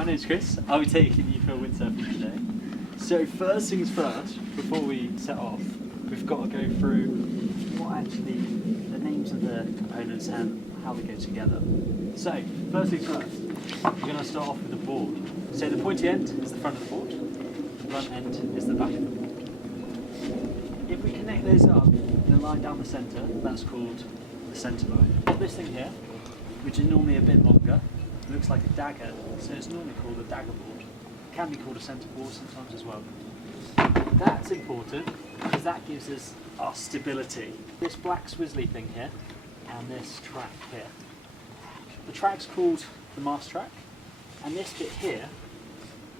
my name's Chris. I'll be taking you for a windsurfing today. So first things first, before we set off, we've got to go through what actually the names of the components and how they go together. So first things first, we're going to start off with the board. So the pointy end is the front of the board, the blunt end is the back of the board. If we connect those up in a line down the centre, that's called the centre line. This thing here, which is normally a bit longer, looks like a dagger, so it's normally called a dagger board. It can be called a centre board sometimes as well. That's important because that gives us our stability. This black swizzly thing here and this track here. The track's called the mast track, and this bit here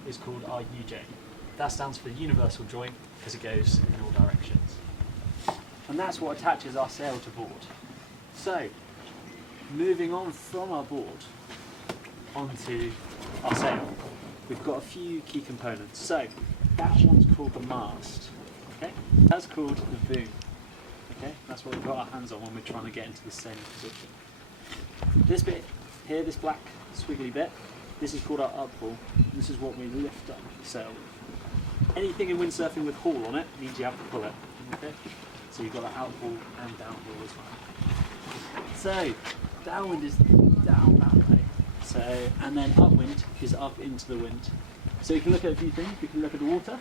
is called our UJ. That stands for universal joint because it goes in all directions. And that's what attaches our sail to board. So, moving on from our board onto our sail, we've got a few key components. So, that one's called the mast. Okay, that's called the boom. Okay, that's what we've got our hands on when we're trying to get into the sailing position. This bit here, this black squiggly bit, this is called our up pull. This is what we lift up the sail with. Anything in windsurfing with haul on it means you have to pull it. Okay, so you've got that out pull and down pull as well. So downwind is down that way. So, and then upwind is up into the wind. So we can look at a few things. We can look at the water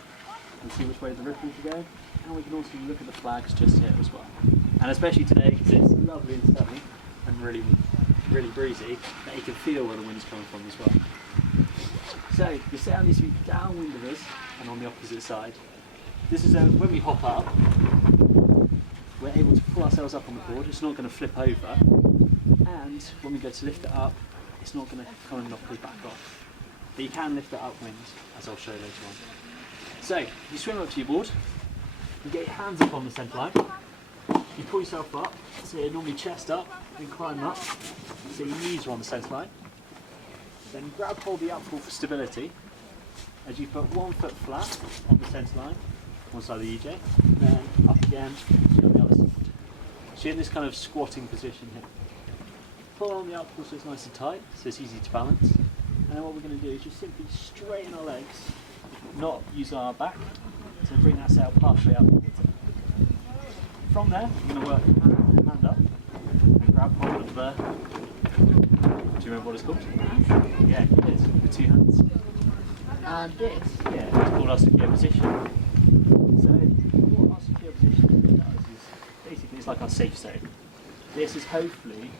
and see which way the ripples are going, and we can also look at the flags just here as well. And especially today, because it's lovely and sunny and really breezy, that you can feel where the wind's coming from as well. So the sail needs to be downwind of us and on the opposite side. This is when we hop up, we're able to pull ourselves up on the board. It's not going to flip over, and when we go to lift it up, it's not going to kind of knock us back off. But you can lift it upwind, as I'll show later on. So, you swim up to your board, you get your hands up on the centre line, you pull yourself up, so you're normally chest up and climb up, so your knees are on the centre line. Then grab hold of the up pull for stability, as you put 1 foot flat on the centre line, one side of the EJ, and then up again on the other side. So you're in this kind of squatting position here. Pull on the up pull so it's nice and tight, so it's easy to balance. And then what we're going to do is just simply straighten our legs, not use our back, to bring that sail partially up. From there, we're going to work hand up and grab hold of the, do you remember what it's called? Yeah, it is, with 2 hands. And this, yeah, it's called our secure position. So what our secure position does is, basically it's like our safe zone. This is hopefully,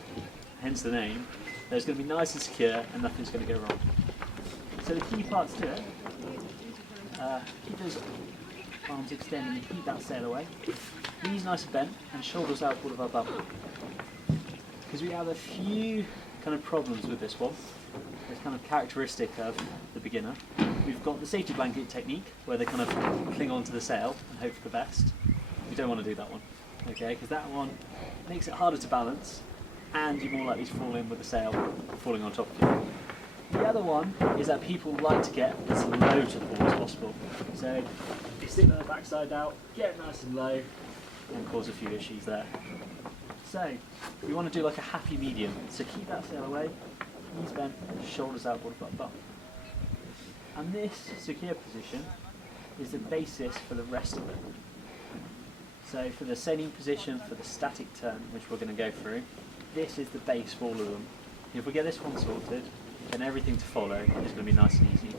hence the name, that it's going to be nice and secure and nothing's going to go wrong. So the key parts to it, keep those arms extended and keep that sail away. Knees nice and bent and shoulders outward of our bum. Because we have a few kind of problems with this one. It's kind of characteristic of the beginner. We've got the safety blanket technique where they kind of cling onto the sail and hope for the best. We don't want to do that one, okay? Because that one makes it harder to balance, and you're more likely to fall in with the sail falling on top of you. The other one is that people like to get as low to the ball as possible. So you stick the backside out, get it nice and low, and cause a few issues there. So we want to do like a happy medium. So keep that sail away, knees bent, shoulders outward, butt bum. And this secure position is the basis for the rest of it. So for the sailing position, for the static turn, which we're going to go through, this is the base for all of them. If we get this one sorted, then everything to follow is going to be nice and easy.